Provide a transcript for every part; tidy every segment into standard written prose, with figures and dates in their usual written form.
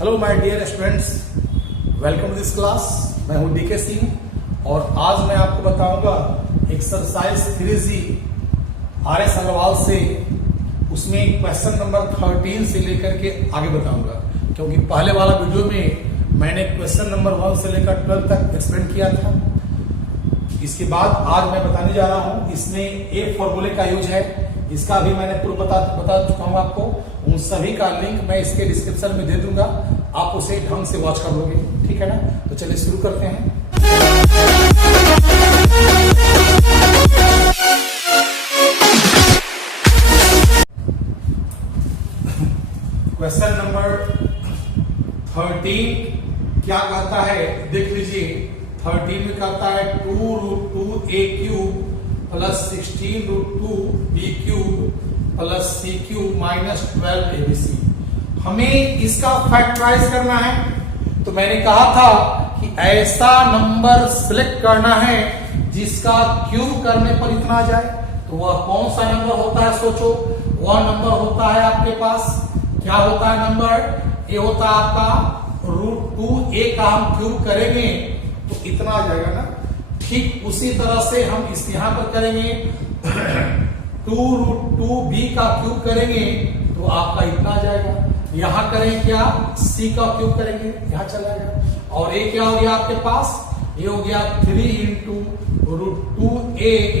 Hello my dear students, welcome to this class. मैं हूं DK Singh और आज मैं आपको बताऊंगा एक्सरसाइज 3G RS अग्रवाल से, उसमें क्वेश्चन नंबर 13 से लेकर के आगे बताऊंगा, क्योंकि पहले वाला वीडियो में मैंने क्वेश्चन नंबर 1 से लेकर 12 तक एक्सप्लेन किया था। इसके बाद आज मैं बताने जा रहा हूं, इसमें एक फॉर्मूले का यूज है, इसका भी मैंने पूर्व बता चुका हूं आपको। उन सभी का लिंक मैं इसके डिस्क्रिप्शन में दे दूंगा, आप उसे ढंग से वॉच कर लोगे, ठीक है ना। तो चलिए शुरू करते हैं। क्वेश्चन नंबर 13 क्या कहता है, देख लीजिए। 13 में कहता है 2√2a³ plus 16√2b³ plus c³ minus 12abc। हमें इसका फैक्टराइज करना है। तो मैंने कहा था कि ऐसा नंबर सिलेक्ट करना है जिसका क्यूब करने पर इतना आ जाए। तो वह कौन सा नंबर होता है, सोचो। वह नंबर होता है आपके पास, क्या होता है नंबर, ये होता है आपका √2a का हम क्यूब करेंगे तो इतना आ जाएगा ना। ठीक उसी तरह से हम इस यहां पर करेंगे 2√2b का क्यूब करेंगे तो आपका इतना आ जाएगा। यहां करें क्या, c का क्यूब करेंगे, यहां चला गया। और ये क्या हो गया आपके पास, ये हो गया 3 × √2a ×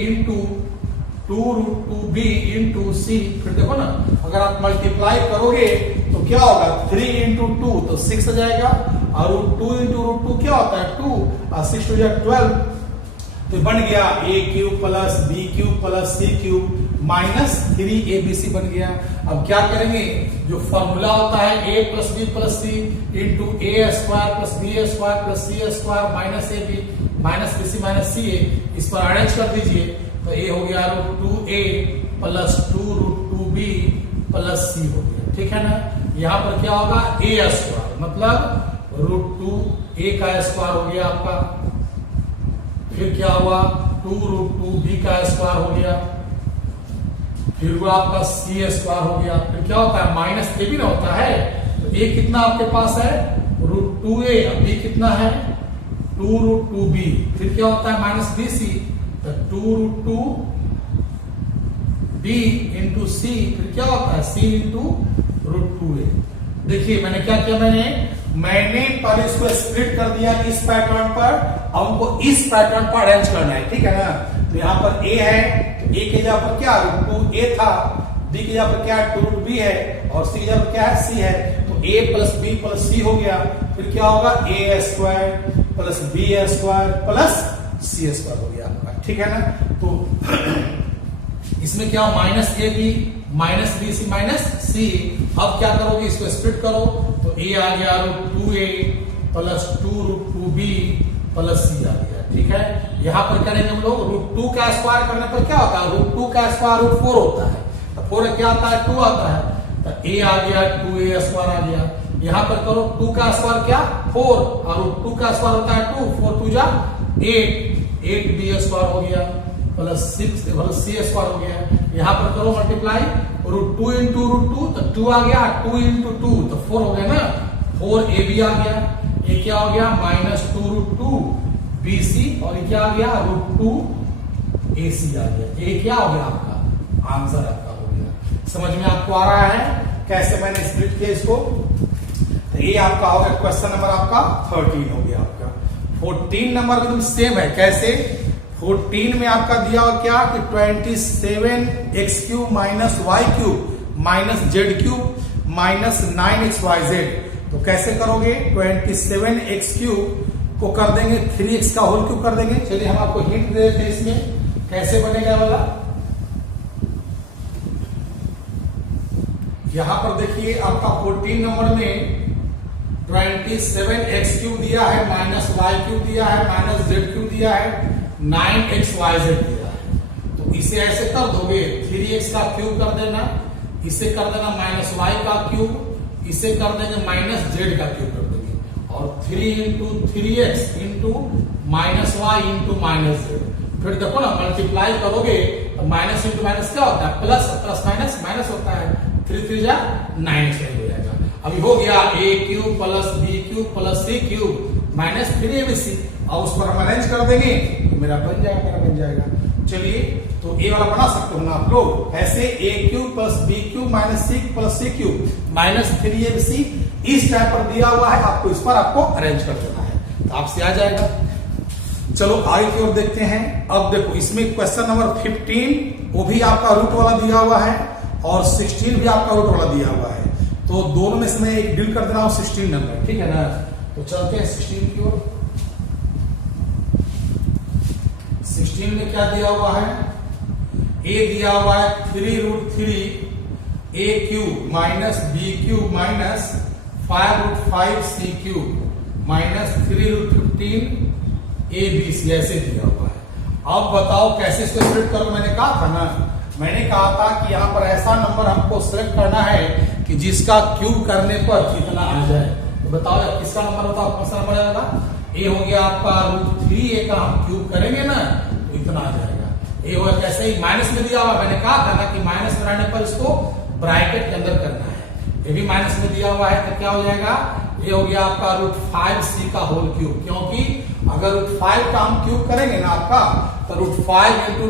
2√2b × c। फिर देखो ना, अगर आप मल्टीप्लाई करोगे तो क्या होगा, 3 × 2 तो 6 आ जाएगा, और √2 × √2 क्या होता है 2, और 6 हो जाए 12। तो बन गया a³ plus b³ plus c³ minus 3abc बन गया। अब क्या करेंगे, जो फॉर्मूला होता है a plus b plus c into a² plus b² plus c² minus ab minus bc minus ca, इस पर अरेंज कर दीजिए। तो a हो गया √2a plus 2√2b plus c हो गया, ठीक है ना। यहाँ पर क्या होगा, a² मतलब √2a का स्क्वायर हो गया आपका। फिर क्या हुआ, 2√2b का स्क्वायर हो गया, फिर वो आपका c² हो गया। फिर क्या होता है, माइनस a भी ना होता है। तो a कितना आपके पास है, √2a, अब b कितना है 2√2b। फिर क्या होता है माइनस bc, तो 2√2b इंटू c। फिर क्या होता है c इंटू √2a। देखिए मैंने क्या किया, मैंने पर इसको स्प्लिट कर दिया इस पैटर्न पर, अब हमको इस पैटर्न पर अरेंज करना है, ठीक है ना। तो यहाँ पर a है, तो a के जगह पर क्या √2a था, b की जगह पर क्या 2√b है, और c की जगह पर क्या है c है। तो a plus b plus c हो गया। फिर क्या होगा, a² plus b² plus c² हो गया आपका, ठीक है ना। तो इसमें क्या minus a b minus B C minus C. अब क्या करोगे, इसको स्प्लिट करो तो a आ गया √2a plus 2√2b plus c आ गया, ठीक है। यहां पर करेंगे हम लोग √2 का स्क्वायर करने पर क्या होता है, √2 का स्क्वायर √4 होता है, तो 4 क्या आता है 2 आता है। तो a आ गया 2a² आ गया। यहां पर करो 2 का स्क्वायर क्या 4, और √2 का स्क्वायर होता है 2, 4 2 जा 8b² हो गया प्लस 6 प्लस c² हो गया। यहां पर करो मल्टीप्लाई √2 इंटू √2, तो 2 आ गया, 2 इंटू 2 तो 4 हो गया ना, 4ab आ गया। ये क्या हो गया, माइनस 2√2bc, और ये क्या आ गया √2ac आ गया। ये क्या हो गया आपका आंसर, आपका हो गया। समझ में आपको आ रहा है कैसे मैंने स्प्लिट किया इसको। तो ये आपका हो गया क्वेश्चन नंबर आपका 13 हो गया आपका। 14 नंबर एकदम सेम है, कैसे 14 में आपका दिया हुआ क्या कि 27x³ minus y³ minus z³ minus 9xyz। तो कैसे करोगे, 27x³ को कर देंगे 3x का होल क्यूब कर देंगे। चलिए हम आपको हिंट दे देते हैं इसमें कैसे बनेगा वाला। यहां पर देखिए आपका 14 नंबर में 27x³ दिया है, माइनस y³ दिया है, माइनस z³ दिया है, 9xyz दिया है। तो इसे ऐसे कर दोगे, 3x का क्यूब कर देना, इसे कर देना माइनस y का क्यूब, इसे कर देंगे माइनस z का क्यूब कर देंगे, और 3 into 3x into minus y into minus z। फिर देखो ना मल्टीप्लाई करोगे तो माइनस इंटू माइनस क्या होता है, प्लस, प्लस माइनस माइनस होता है, 3 3 जा 9 हो जाएगा। अभी हो गया A cube plus B cube plus C cube minus 3abc, और उस पर हम अरेंज कर देंगे तो मेरा बन जाएगा। चलिए तो ए वाला बना सकते हो ना आप लोग ऐसे, A cube plus B cube minus C plus C cube minus 3abc इस टाइप पर दिया हुआ है, आपको इस पर आपको अरेंज कर देना है तो आपसे आ जाएगा। चलो आगे की ओर देखते हैं। अब देखो इसमें क्वेश्चन नंबर 15 वो भी आपका रूट वाला दिया हुआ है और 16 भी आपका रूट वाला दिया हुआ है, तो दोनों में से मैं एक डील कर दे रहा हूं 16 नंबर, ठीक है ना। तो चलते हैं 16 की ओर। 16 में क्या दिया हुआ है, ए दिया हुआ है 3√3 A cube minus B cube minus 5√5 C cube minus 3√15 A B C ऐसे दिया हुआ है। अब बताओ कैसे इसको स्प्लिट करो। मैंने कहा था ना, मैंने कहा था कि यहाँ पर ऐसा नंबर हमको सिलेक्ट करना है कि जिसका क्यूब करने पर कितना आ जाए। तो बताओ यार किसका नंबर होता है, कौन सा नंबर आएगा। ए हो गया आपका √3a का हम क्यूब करेंगे ना तो इतना आ जाएगा। ए हुआ कैसे ही माइनस में दिया हुआ, मैंने कहा था ना कि माइनस में रहने पर इसको ब्रैकेट के अंदर करना है। ये भी माइनस में दिया हुआ है तो क्या हो जाएगा, ये हो गया आपका √5c का होल क्यूब, क्योंकि अगर √5 का हम क्यूब करेंगे ना आपका तो √5 into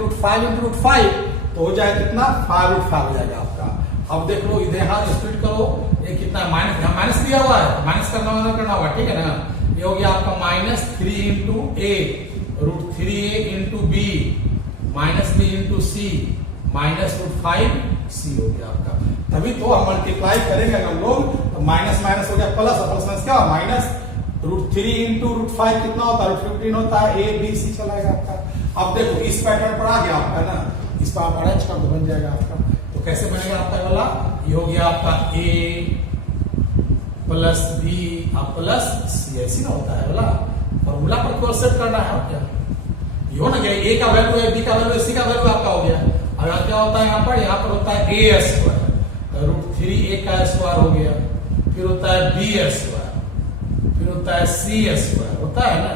√5 तो हो जाएगा कितना 5√5 हो जाएगा आपका। अब देख लो इधर यहाँ स्प्लिट करो, ये कितना माइनस दिया हुआ है, माइनस करना होगा, ठीक है ना। ये हो गया आपका -3 into a √3a into b minus b into c minus √5c हो गया आपका। तभी तो हम मल्टीप्लाई करेंगे हम लोग तो माइनस माइनस हो गया प्लस, प्लस माइनस क्या माइनस √3 into √5 कितना होता है, √15 होता है, a b c चलाएगा आपका। अब देखो इस पैटर्न पर आ गया आपका ना, इस पर आप अरेंज कर दो बन जाएगा आपका। तो कैसे बनेगा आपका वाला, ये हो गया आपका a plus b plus c, ऐसी ना होता है वाला फॉर्मूला पर क्यों सेट करना है क्या, ये हो ना गया a का वैल्यू है, b का वैल्यू है, c का वैल्यू आपका हो गया। अब क्या होता है यहाँ पर होता है a स्क्वायर √3a का स्क्वायर हो गया, फिर होता है b स्क्वायर, फिर होता है c स्क्वायर होता है ना,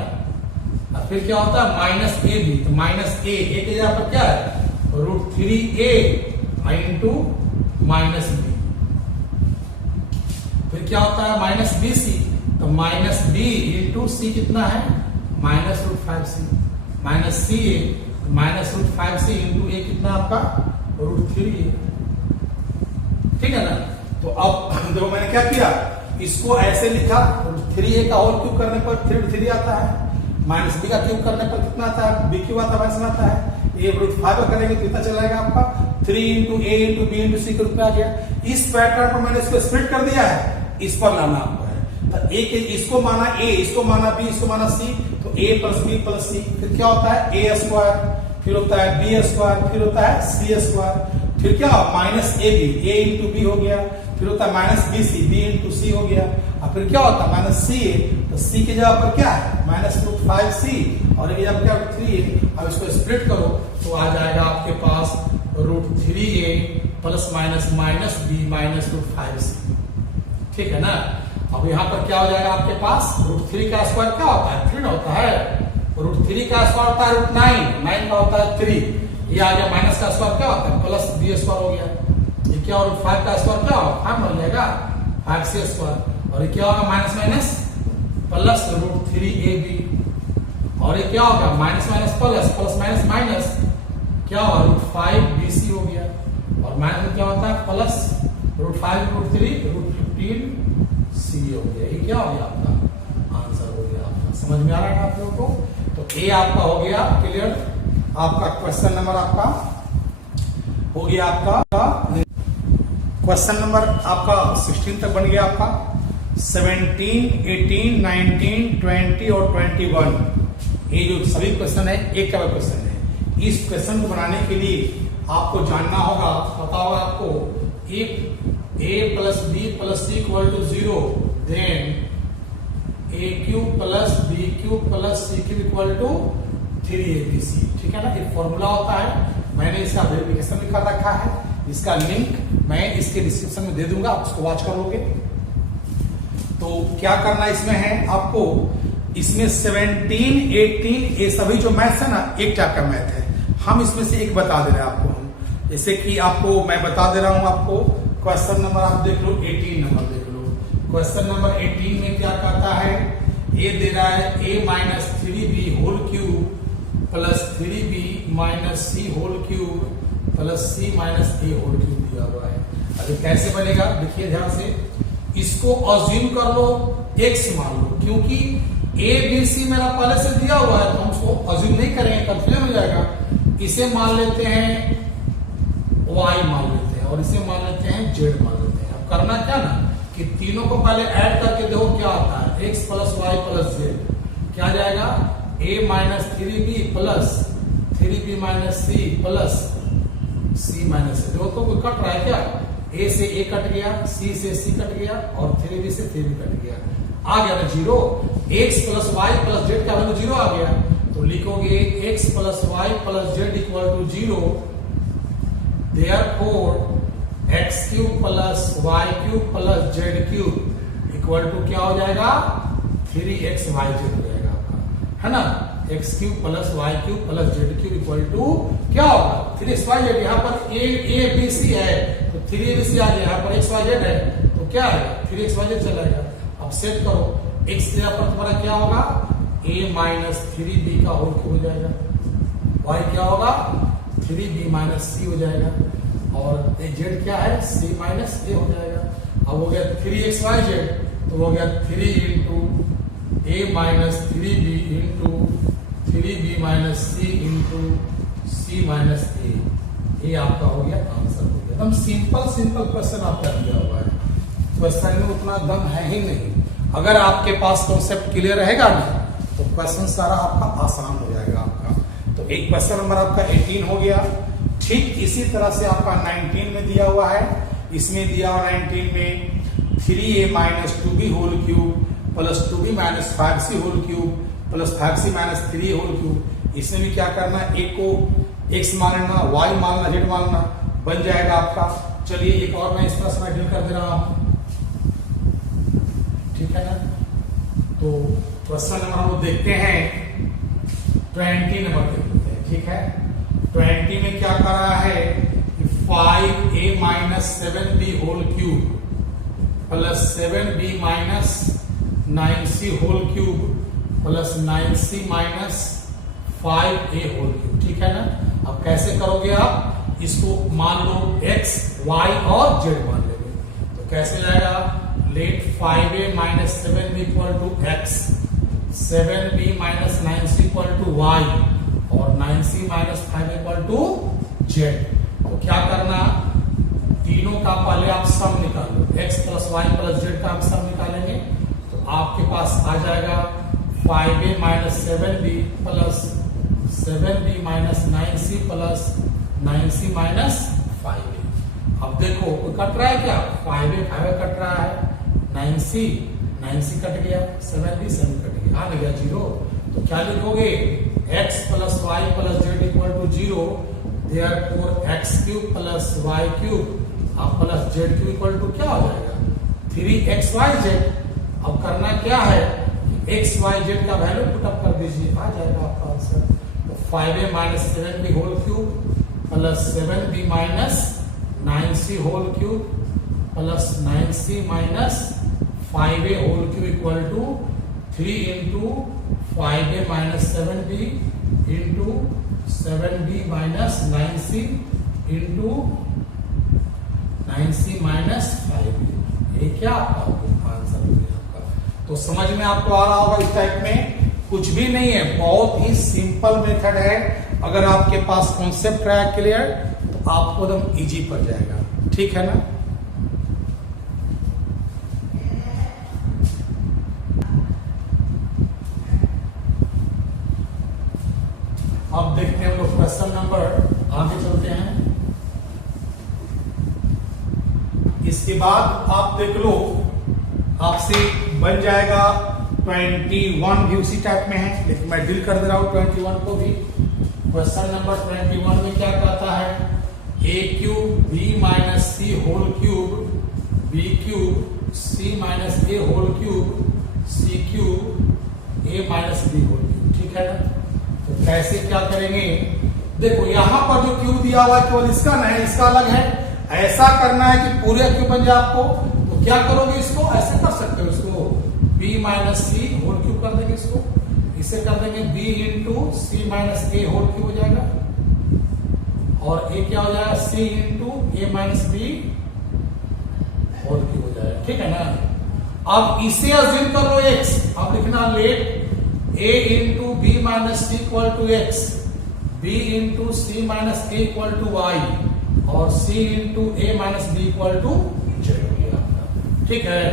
और फिर क्या होता है माइनस ab, तो माइनस a के जगह पर क्या है √3a इंटू माइनस b, फिर क्या होता है माइनस bc, तो माइनस b इंटू c कितना है minus √5c minus c minus √5c into a कितना आपका √3a, ठीक है ना। तो अब देखो मैंने क्या किया, इसको ऐसे लिखा, 3a का होल क्यूब करने पर 3 आता है, माइनस b का क्यूब करने पर कितना आता है b क्यूब आता है, माइनस आता है, a √5 करेंगे कितना चलाएगा आपका 3 into a into b into c के रूप में आ गया। इस पैटर्न पर मैंने इसको स्प्लिट कर दिया है, इस पर लाना आपको है, तो a के इसको माना a, इसको माना b, इसको माना c, तो a plus b plus c, फिर क्या होता है a स्क्वायर, फिर होता है b स्क्वायर, फिर होता है c स्क्वायर, फिर क्या minus a b, a into b हो गया, फिर होता है minus B C, b into c हो गया, और फिर क्या होता है माइनस c a, तो c की जगह पर क्या है माइनस √5c और एक जगह क्या 3a। अब इसको स्प्लिट करो तो आ जाएगा आपके पास √3a plus minus minus b minus √5c, ठीक है ना। अब यहाँ पर क्या हो जाएगा आपके पास √3 का स्क्वायर क्या होता है 3 होता है, √3 का स्क्वायर होता है √9 का होता है 3, ये आ गया माइनस का स्क्वायर क्या होता है प्लस b स्क्वायर हो गया, ये क्या और 5 का स्क्वायर क्या होगा 5 बन जाएगा 5c स्क्वायर, और ये क्या होगा माइनस माइनस प्लस √3ab, और ये क्या होगा minus minus plus, plus minus minus क्या होगा √5bc हो गया, और माइनस में क्या होता है प्लस √5 √3 √15c हो गया। ये क्या हो गया आपका आंसर हो गया आपका, समझ में आ रहा है आप लोगों को। तो ए आपका हो गया क्लियर, आपका क्वेश्चन नंबर आपका हो गया, आपका क्वेश्चन नंबर आपका 16 तक बन गया आपका। 17, 18, 19, 20 और 21 ये जो सभी क्वेश्चन है एक का क्वेश्चन है। इस क्वेश्चन को बनाने के लिए आपको जानना होगा, पता होगा आपको if a plus b plus c equal to 0 then a cube plus b cube plus c cube equal to 3abc, ठीक है ना। एक फॉर्मूला होता है, मैंने इसका वेरिफिकेशन लिखा रखा है, इसका लिंक मैं इसके डिस्क्रिप्शन में दे दूंगा, आप उसको वॉच करोगे। तो क्या करना इसमें है आपको, इसमें 17, 18 ये सभी जो मैथ्स है ना एक टाइप का मैथ है, हम इसमें से एक बता दे रहे हैं आपको हम, जैसे कि आपको मैं बता दे रहा हूं आपको क्वेश्चन नंबर आप देख लो 18 नंबर देख लो, क्वेश्चन नंबर 18 में क्या कहता है, ए दे रहा है a minus 3b whole cube plus 3b minus c whole cube plus c minus a whole cube दिया हुआ है। अभी कैसे बनेगा देखिए ध्यान से, इसको अज्यूम कर लो x मान लो, क्योंकि a b c मेरा पहले से दिया हुआ है तो हम उसको अज्यूम नहीं करेंगे, कंफ्यूजन हो जाएगा। इसे मान लेते हैं y मान लेते हैं और इसे मान लेते हैं z मान लेते हैं। अब करना क्या ना कि तीनों को पहले ऐड करके देखो क्या आता है, x plus Y plus Z क्या जाएगा, a minus 3b plus 3b minus c plus c minus, देखो तो कोई कट रहा है क्या, a से a कट गया, c से c कट गया और 3b से 3b कट गया, आ गया ना zero. x plus Y plus Z का वैल्यू जीरो आ गया, तो लिखोगे x plus Y plus Z equal to zero, therefore x cube plus Y cube plus Z cube equal to क्या हो जाएगा, 3xyz हो जाएगा आपका, है ना। x cube plus Y cube plus Z cube equal to क्या होगा 3xyz। यहाँ पर a b c है तो 3abc आ गया, यहाँ पर xyz है तो क्या है 3xyz चलेगा। अब सेट करो, x की जगह पर तुम्हारा क्या होगा, a माइनस 3b का होल क्यूब हो जाएगा, y क्या होगा 3b माइनस c हो जाएगा और z क्या है c माइनस a हो जाएगा। अब हो गया 3xyz तो हो गया 3 into a minus 3b into 3b minus c into c minus a, ये आपका हो गया आंसर हो गया। एकदम सिंपल क्वेश्चन आपका दिया हुआ है, क्वेश्चन में उतना दम है ही नहीं। अगर आपके पास कॉन्सेप्ट क्लियर रहेगा ना तो क्वेश्चन सारा आपका आसान हो जाएगा आपका। तो एक क्वेश्चन नंबर आपका 18 हो गया। ठीक इसी तरह से आपका 19 में दिया हुआ है, इसमें दिया हुआ 19 में 3a minus 2b whole cube plus 2b minus 5c whole cube plus 5c minus 3a whole cube. इसमें भी क्या करना है, एक को x मानना, y मानना, z मानना, बन जाएगा आपका। चलिए एक और मैं इस तरह से डील कर दे रहा हूं, ठीक है ना। तो क्वेश्चन नंबर हम लोग देखते हैं 20 नंबर देखते हैं, ठीक है। 20 में क्या कर रहा है, 5a minus 7b whole cube plus 7b minus 9c whole cube plus 9c minus 5a whole cube, ठीक है ना। अब कैसे करोगे आप, इसको मान लो x, y और z मान लेंगे तो कैसे जाएगा, let 5a minus 7b equal to x, 7b minus 9c equal to y और 9c minus 5 equal to z। तो क्या करना, तीनों का पहले आप सम निकाल लो, x plus Y plus Z का आप सम निकालेंगे तो आपके पास आ जाएगा 5a minus 7b plus 7b minus 9c plus 9c minus 5a। अब देखो कोई कट रहा है क्या, 5a 5a कट रहा है, 9c कट गया, 7b 7 कट गया, आ गया जीरो। तो क्या लिखोगे, x plus Y plus Z equal to zero, therefore x cube plus Y cube अब plus Z cube equal to क्या हो जाएगा 3xyz। अब करना क्या है, xyz का वैल्यू पुट अप कर दीजिए, आ जाएगा आपका आंसर। तो 5a minus 7b whole cube plus 7b minus 9c whole cube plus 9c minus 5a whole cube equal to 3 into 5a minus 7b into 7b minus 9c into 9c minus 5b। ये क्या आपका answer हो गया आपका। तो समझ में आपको आ रहा होगा, इस टाइप में कुछ भी नहीं है, बहुत ही सिंपल मेथड है। अगर आपके पास कॉन्सेप्ट रहा क्लियर तो आपको एकदम इजी पड़ जाएगा, ठीक है ना। अब देखते हैं हम लोग क्वेश्चन नंबर, आगे चलते हैं। इसके बाद आप देख लो, आपसे बन जाएगा 21 भी उसी टाइप में है, लेकिन मैं डील कर दे रहा हूं 21 को भी। क्वेश्चन नंबर 21 में क्या कहता है, a cube b minus C whole cube b cube c minus a whole cube c cube a minus b whole cube, ठीक है ना। तो कैसे क्या करेंगे, देखो यहां पर जो क्यूब दिया हुआ है केवल इसका नहीं, इसका अलग है। ऐसा करना है कि पूरे क्यूब बन जाए आपको, तो क्या करोगे इसको, ऐसे कर सकते हो इसको b minus C whole cube कर देंगे, इसको इसे कर देंगे b into C minus A whole cube हो जाएगा, और a क्या हो जाएगा c into A minus B whole cube हो जाएगा, ठीक है ना। अब इसे अज्यूम कर लो x, अब लिखना let a into B minus C equal to X, b into C minus A equal to Y, और c into A minus B equal to Z हो गया, ठीक है।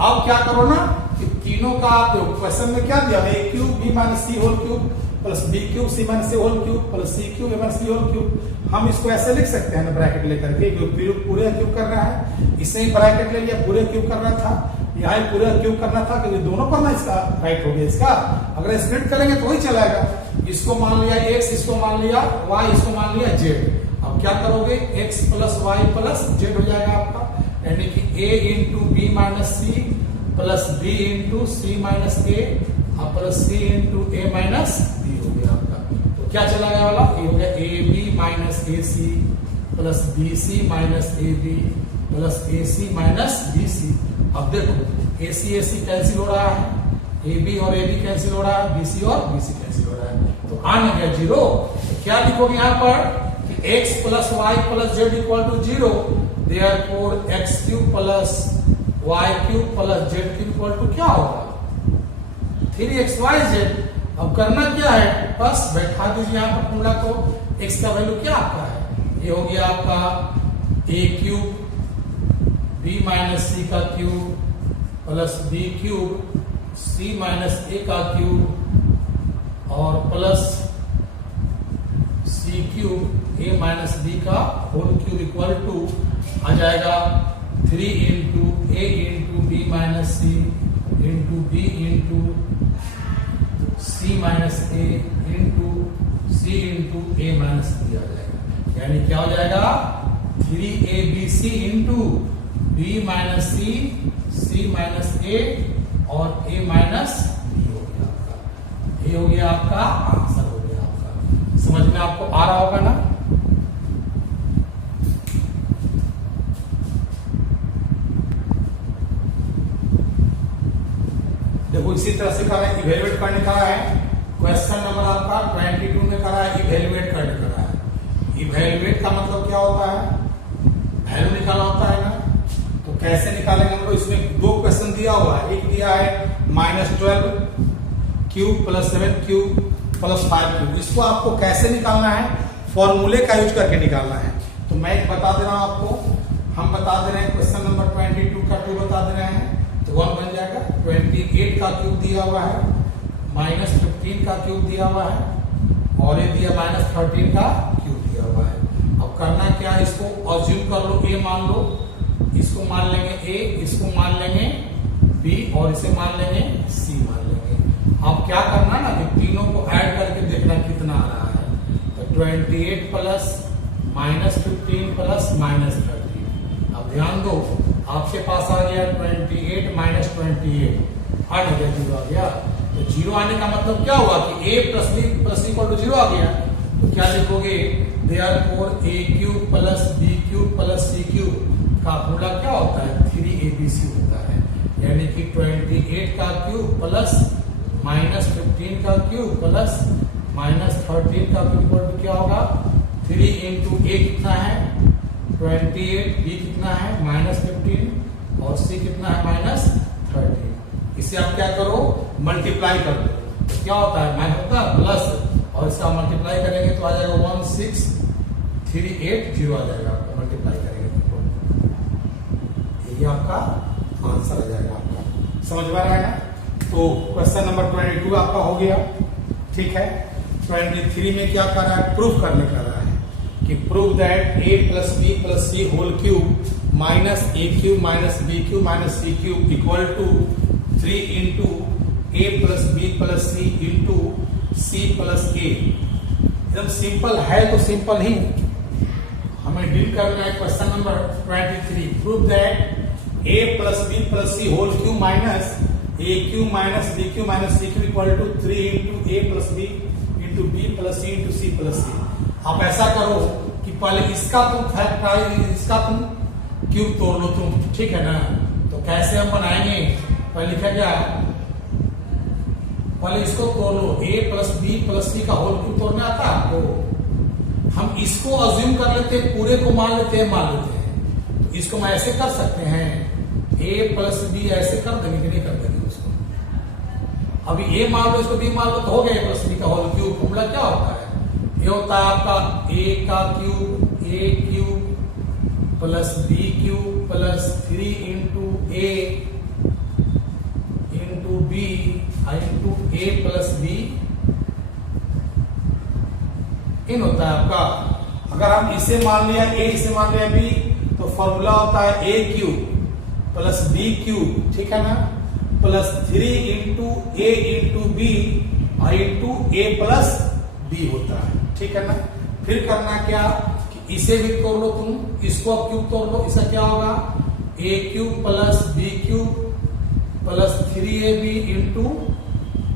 अब क्या करो ना कि तीनों का आप क्वेश्चन में क्या दिया है, a cube B minus C whole cube plus B cube C minus A whole cube plus C cube A minus C whole cube. हम इसको ऐसे लिख सकते हैं ना ब्रैकेट लेकर के, पूरे क्यूब कर रहा है, इसे ही ब्रैकेट ले लिया, पूरे क्यूब कर रहा था, यहाँ पूरा क्यूब करना था, क्योंकि दोनों पर ना इसका राइट हो गया इसका। अगर स्प्लिट करेंगे तो वही चलाएगा, इसको मान लिया x, इसको मान लिया y, इसको मान लिया z। अब क्या करोगे, x plus Y plus Z हो जाएगा आपका, यानी कि a into B minus C plus B into C minus A plus C into A minus B हो गया आपका। तो क्या चला गया वाला, ये हो गया A B minus A C plus B C minus A B plus A C minus B C. अब देखो ए सी कैंसिल हो रहा है, ए बी और ए बी कैंसिल हो रहा है, बी सी और बी सी कैंसिल हो रहा है, तो आ न गया जीरो। तो क्या लिखोगे यहाँ पर कि x plus Y plus Z equal to zero, therefore x cube plus Y cube plus Z cube equal to क्या होगा 3xyz। अब करना क्या है, बस बैठा दीजिए यहाँ पर फॉर्मूला को, x का वैल्यू क्या आपका है, ये हो गया आपका a cube b minus C का cube plus b cube c minus A का क्यूब और plus c cube a minus b का होल क्यूब इक्वल टू आ जाएगा 3 into a into B minus C into B into C minus A into C into A minus B आ जाएगा, यानी क्या हो जाएगा 3abc into B minus C minus A और ए माइनस बी हो गया आपका। ये हो गया आपका आंसर हो गया आपका। समझ में आपको आ रहा होगा ना। देखो इसी तरह से करा है, इवेल्युएट करने का है, क्वेश्चन नंबर आपका 22 में करा है इवेल्युएट करने का है। इवेल्युएट का मतलब क्या होता है, वैल्यू निकालना होता है ना। तो कैसे निकालेंगे हम लोग, इसमें दो क्वेश्चन दिया हुआ है, एक दिया है -12 cube plus 7 cube plus 5 cube. इसको आपको कैसे निकालना है, फॉर्मूले का यूज करके निकालना है। तो मैं बता दे रहा हूं आपको, हम बता दे रहे हैं क्वेश्चन नंबर 22 का 2 बता दे रहे हैं, तो 1 बन जाएगा। 28 का क्यूब दिया हुआ है, -15 का क्यूब दिया हुआ है, और ये दिया -13 का क्यूब दिया हुआ है। अब करना क्या है, इसको अज्यूम कर लो, ए मान लो, इसको मान लेंगे ए, इसको मान लेंगे बी और इसे मान लेंगे सी मान लेंगे। अब क्या करना ना कि तीनों को ऐड करके देखना कितना आ रहा है। तो 28 प्लस -15 प्लस -13। अब ध्यान दो, आपके पास आ गया 28 -28, हट गया, जीरो आ गया। तो जीरो आने का मतलब क्या हुआ कि a plus B plus equal to zero आ गया। तो क्या लिखोगे, therefore a cube plus B cube plus C cube का फॉर्मूला क्या होता है, 3abc होता है। यानी कि 28 का क्यूब प्लस -15 का क्यूब प्लस -13 का क्यूब इक्वल टू क्या होगा, 3 इंटू a कितना है 28, b कितना है -15 और c कितना है -13। इसे आप क्या करो, मल्टीप्लाई कर दो। तो क्या होता है, माइनस होता है प्लस, और इसका मल्टीप्लाई करेंगे तो आ जाएगा 1638 आ जाएगा आपका, मल्टीप्लाई करेंगे तो यही आपका आंसर आ जाएगा आपका। समझ में आ रहा है ना। तो क्वेश्चन नंबर 22 आपका हो गया, ठीक है। 23 में क्या कर रहा है, प्रूफ करने का रहा है कि prove that a plus B plus C whole cube minus A cube minus B cube minus C cube equal to 3 into A plus B plus C into C plus A. एकदम simple है, तो simple ही हमें deal करना है। Question number 23, prove that a plus B plus C whole cube minus A cube minus B cube minus C cube equal to 3 into A plus B into B plus C into C plus C. आप ऐसा करो कि पहले इसका तुम factorise, इसका तुम cube तोड़ लो तुम, ठीक है ना। तो कैसे हम बनाएंगे, पहले लिखा क्या, पहले इसको तोड़ लो, a plus B plus c का होल क्यूब तोड़ने आता है आपको। हम इसको अज्यूम कर लेते हैं, पूरे को मान लेते हैं, तो इसको हम ऐसे कर सकते हैं, a प्लस बी ऐसे कर देंगे कि नहीं कर देंगे उसको। अभी a मान लो, इसको b मान लो, तो हो गया a प्लस बी का होल क्यूब। फॉर्मूला क्या होता है, ये होता है आपका a का क्यूब, a cube plus B cube plus 3 into a into B into a plus B इन होता है आपका। अगर हम इसे मान लिया a, इसे मान लिया b, तो फॉर्मूला होता है a cube plus b cube, ठीक है ना, plus 3 into a into B into a plus b होता है, ठीक है ना। फिर करना क्या कि इसे भी तोड़ लो तुम, इसको अब क्यूब तोड़ लो, इसका क्या होगा, a cube plus b cube plus 3ab into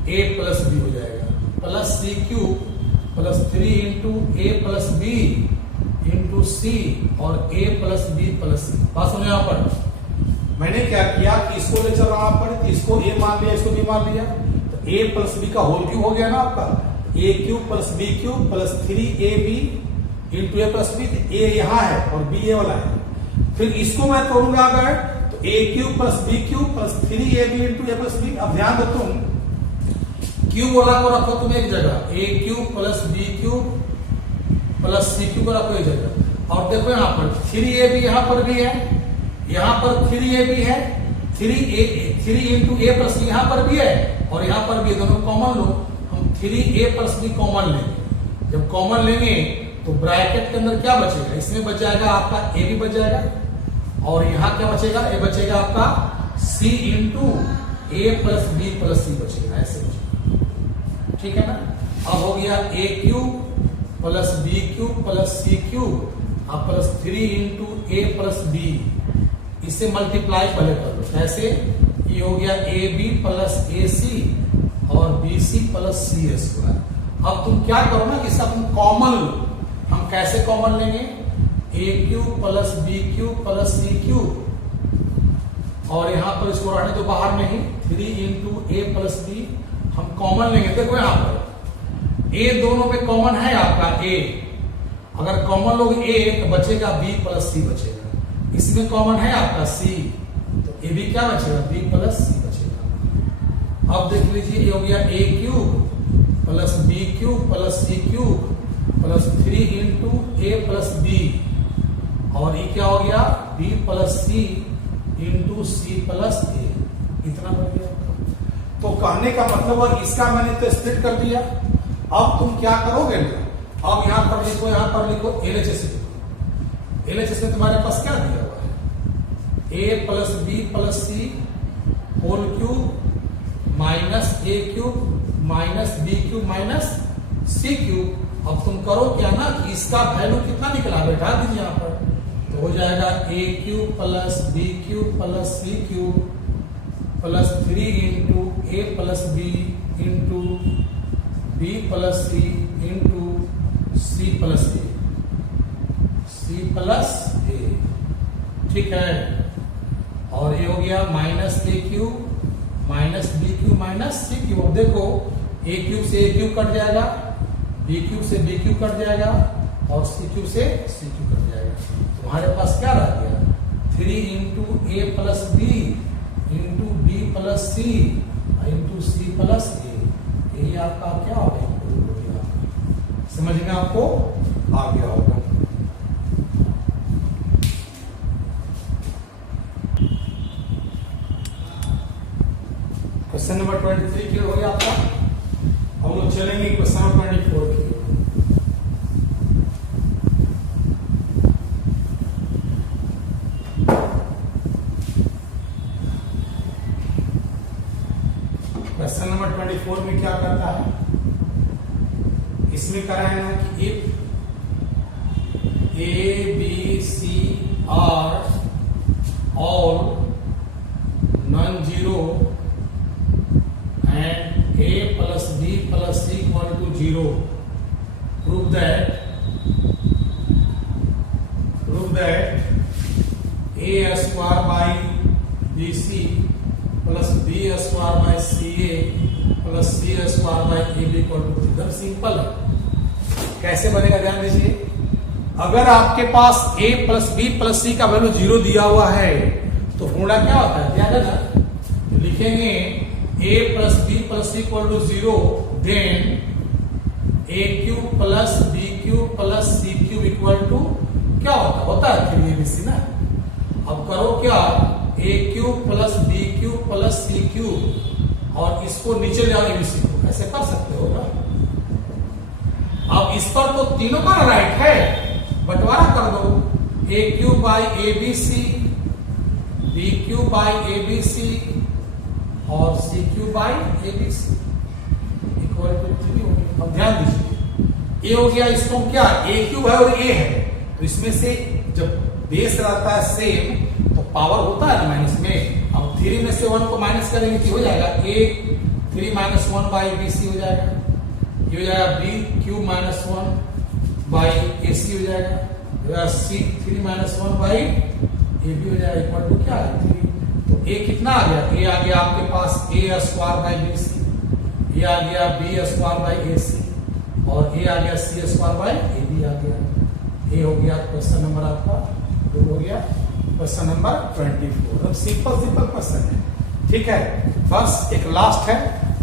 a plus b हो जाएगा, plus c cube plus 3 into a plus b into c और a plus b plus c। बात सुनो यहाँ पर मैंने क्या किया कि इसको ले चल रहा पर, तो इसको a मान लिया, इसको b मान लिया, तो a प्लस b का होल क्यूब हो गया ना आपका, a cube plus b cube plus 3ab into a plus b। a यहाँ है और b ये वाला है। फिर इसको मैं तोड़ूंगा अगर, तो a cube plus b cube plus 3ab into a plus b। अब ध्यान दो तुम, क्यूब वाला को रखो तुम एक जगह, a cube plus b cube plus c cube को रखो एक जगह, और देखो यहाँ पर 3ab यहाँ पर भी है, यहाँ पर 3ab है, 3 इंटू a प्लस c यहाँ पर भी है और यहाँ पर भी, दोनों कॉमन लो। हम 3a प्लस b कॉमन लेंगे, जब कॉमन लेंगे तो ब्रैकेट के अंदर क्या बचेगा, इसमें बच जाएगा आपका a भी बच जाएगा, और यहाँ क्या बचेगा, a बचेगा आपका c into a plus b plus c बचेगा, ऐसे बचेगा, ठीक है ना। अब हो गया a cube plus b cube plus c cube अब plus 3 into a plus b, इसे मल्टीप्लाई पहले कर लो, कैसे, ये हो गया ए बी प्लस ए सी और बी सी प्लस सी स्क्वायर। अब तुम क्या करो ना, इसका तुम कॉमन लो। हम कैसे कॉमन लेंगे, A cube plus B cube plus C cube, और यहाँ पर इसको रहने दो बाहर में ही, 3 इंटू ए प्लस बी हम कॉमन लेंगे। देखो यहाँ पर ए दोनों में कॉमन है आपका ए, अगर कॉमन लोग ए तो बचेगा बी प्लस सी बचेगा, इसमें कॉमन है आपका सी, तो ए बी क्या बचेगा, बी प्लस सी बचेगा। अब देख लीजिए, ये हो गया A cube plus B cube plus C cube plus 3 into A plus B, और ये क्या हो गया, B plus C into C plus A, इतना बन गया। तो कहने का मतलब, और इसका मैंने तो स्प्लिट कर दिया। अब तुम क्या करोगे ना, अब यहां पर लिखो, यहां पर लिखो एलएचएस लिखो। एलएचएस में तुम्हारे पास क्या दिया हुआ है, A plus B plus C whole cube minus A cube minus B cube minus C cube. अब तुम करो क्या ना कि इसका वैल्यू कितना निकला, बैठा दीजिए यहाँ पर, तो हो जाएगा A cube plus B cube plus C cube plus 3 into A plus B into B plus C into C plus A, C plus A, ठीक है। और ये हो गया minus A cube minus B cube minus C cube. अब देखो, A cube से A cube cut जाएगा, बी क्यूब से बी क्यूब कट जाएगा और सी क्यूब से सी क्यूब कट जाएगा। तुम्हारे पास क्या रह गया, 3 into A plus B into B plus C into C plus A, यही आपका क्या हो गया, समझ में आपको आ गया होगा। क्वेश्चन नंबर 23 क्लियर हो गया आपका। हम लोग चलेंगे क्वेश्चन नंबर 24 की। क्वेश्चन नंबर 24 में क्या करता है, इसमें करा है ना कि if a B c are all non zero and a plus b plus c equal to 0, prove that a square by bc square by c a plus C square by A b equal to एकदम simple है। कैसे बनेगा ध्यान दीजिए, अगर आपके पास a plus B plus c का वैल्यू 0 दिया हुआ है तो फॉर्मूला क्या होता है, ध्यान देना, लिखेंगे a plus B plus c equal to 0 then a cube plus B cube plus C cube equal to क्या होता है 3abc ना। अब करो क्या, a cube plus B cube plus C cube और इसको नीचे ले आओ abc को, ऐसे कर सकते हो ना। अब इस पर तो तीनों का राइट है, बंटवारा कर दो, a cube by A B C, B cube by A B C और C cube by A B C equal to 3 हो गया। अब ध्यान दीजिए, ए हो गया, इसको क्या a क्यूब है और a है, तो इसमें से जब बेस रहता है सेम तो पावर होता है ना माइनस में। अब 3 में से 1 को माइनस करेंगे तो हो जाएगा a 3 minus 1 by b c हो जाएगा, ये हो जाएगा B cube minus 1 by a c हो जाएगा, c 3 minus 1 by A b हो जाएगा इक्वल टू क्या है 3। तो ए कितना आ गया, ए आ गया आपके पास ए स्क्वायर बाई बी सी, ए आ गया बी स्क्वायर बाई ए सी और ए आ गया सी स्क्वायर बाई ए बी आ गया। ए हो गया क्वेश्चन नंबर आपका, हो गया क्वेश्चन नंबर 24। सिंपल क्वेश्चन है, ठीक है। बस एक लास्ट है,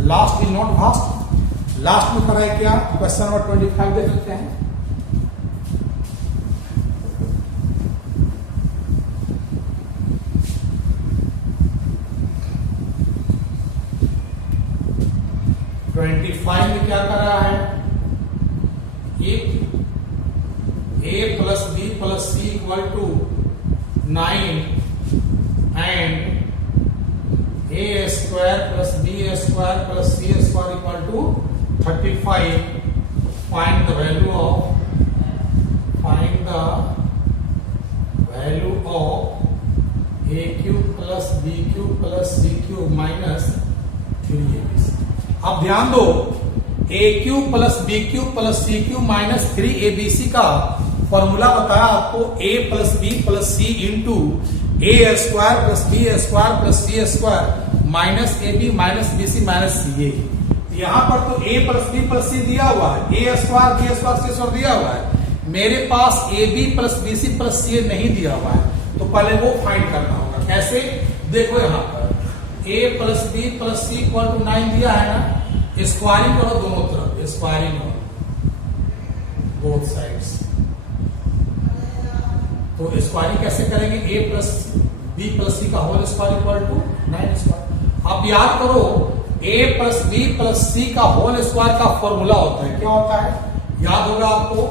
last is not fast, last में कराए क्या, क्वेश्चन नंबर 25 देख लेते हैं। में क्या कर रहा है, एक a plus B plus c equal to 9 and a square plus B square plus C square equal to 35। Find the value of a cube plus B cube plus C cube minus 3abc। अब ध्यान दो, a cube plus B cube plus C cube minus 3abc का formula बताया आपको, a plus B plus C into A square plus B square plus C square minus A B minus B C minus C A. यहां पर तो a plus B plus C दिया हुआ है, a square B square C square दिया हुआ है, मेरे पास A B plus B C plus C A नहीं दिया हुआ है, तो पहले वो फाइंड करना होगा। कैसे, देखो यहां पर a plus B plus c equal to 9 दिया है ना, स्क्वायरिंग करो दोनों तरफ, स्क्वायरिंग करो बोथ साइड्स। तो स्क्वायरिंग कैसे करेंगे, a plus B plus c का whole square equal to 9 square. अब याद करो, a plus B plus c का होल स्क्वायर का फॉर्मूला होता है, क्या होता है, याद होगा आपको,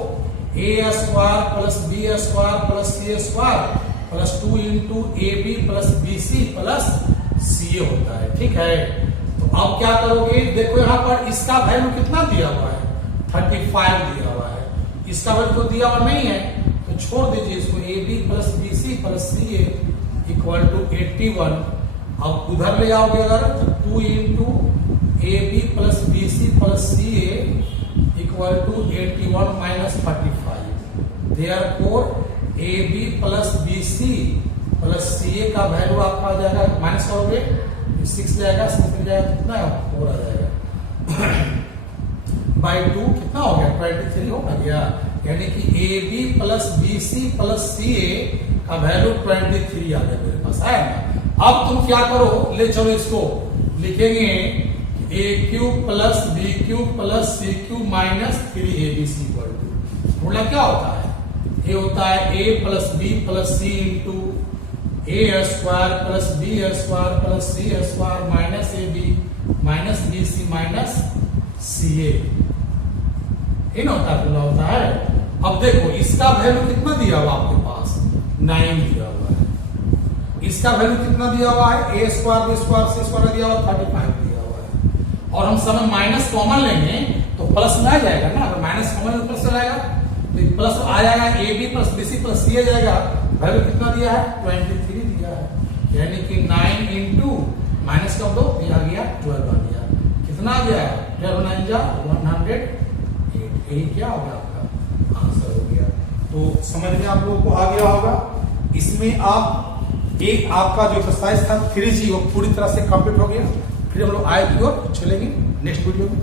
a square plus B square plus C square plus 2 into A B plus B C plus C A होता है, ठीक है। तो अब क्या करोगे, देखो यहां पर इसका वैल्यू कितना दिया हुआ है, 35 दिया हुआ है, इसका वैल्यू तो दिया हुआ नहीं है, तो छोड़ दीजिए इसको, A B plus B C plus C A equal to 81। अब उधर ले जाओगे अगर तो 2 into A B plus B C plus C A equal to 81 minus 35। Therefore A B plus B C plus C A का value आपका आ जाएगा, minus करोगे 6 जाएगा, 6 मिल जाएगा, कितना 4 आ जाएगा बाई 2 कितना हो गया 23 हो गया, यानी कि A B plus B C plus C A का वैल्यू 23 आ गया मेरे पास, है ना। अब तुम क्या करो, ले चलो इसको लिखेंगे a cube plus B cube plus C cube minus 3abc equal to, formula क्या होता है, ये होता है a plus B plus C into A square plus B square plus C square minus A B minus B C minus C A, इन होता है। अब देखो इसका वैल्यू कितना दिया हुआ आपके पास, 9 दिया हुआ है, इसका वैल्यू कितना दिया हुआ है, ए square B square C square दिया हुआ 35 दिया हुआ है, और हम समय माइनस कॉमन लेंगे तो प्लस में आ जाएगा ना, अगर माइनस कॉमन प्लस चलाएगा तो प्लस आ जाएगा, A B plus B C plus C आ जाएगा, वैल्यू कितना दिया है 23 दिया है, यानी कि 9 इंटू माइनस कर दो, ये आ गया 12 आ गया, कितना आ गया 12 9 जा 108, यही क्या हो गया आपका आंसर हो गया। तो समझ में आप लोगों को आ गया होगा। इसमें आप एक आपका जो एक्सरसाइज था 3G वो पूरी तरह से कंप्लीट हो गया। फिर हम लोग आय की ओर चलेंगे नेक्स्ट वीडियो में।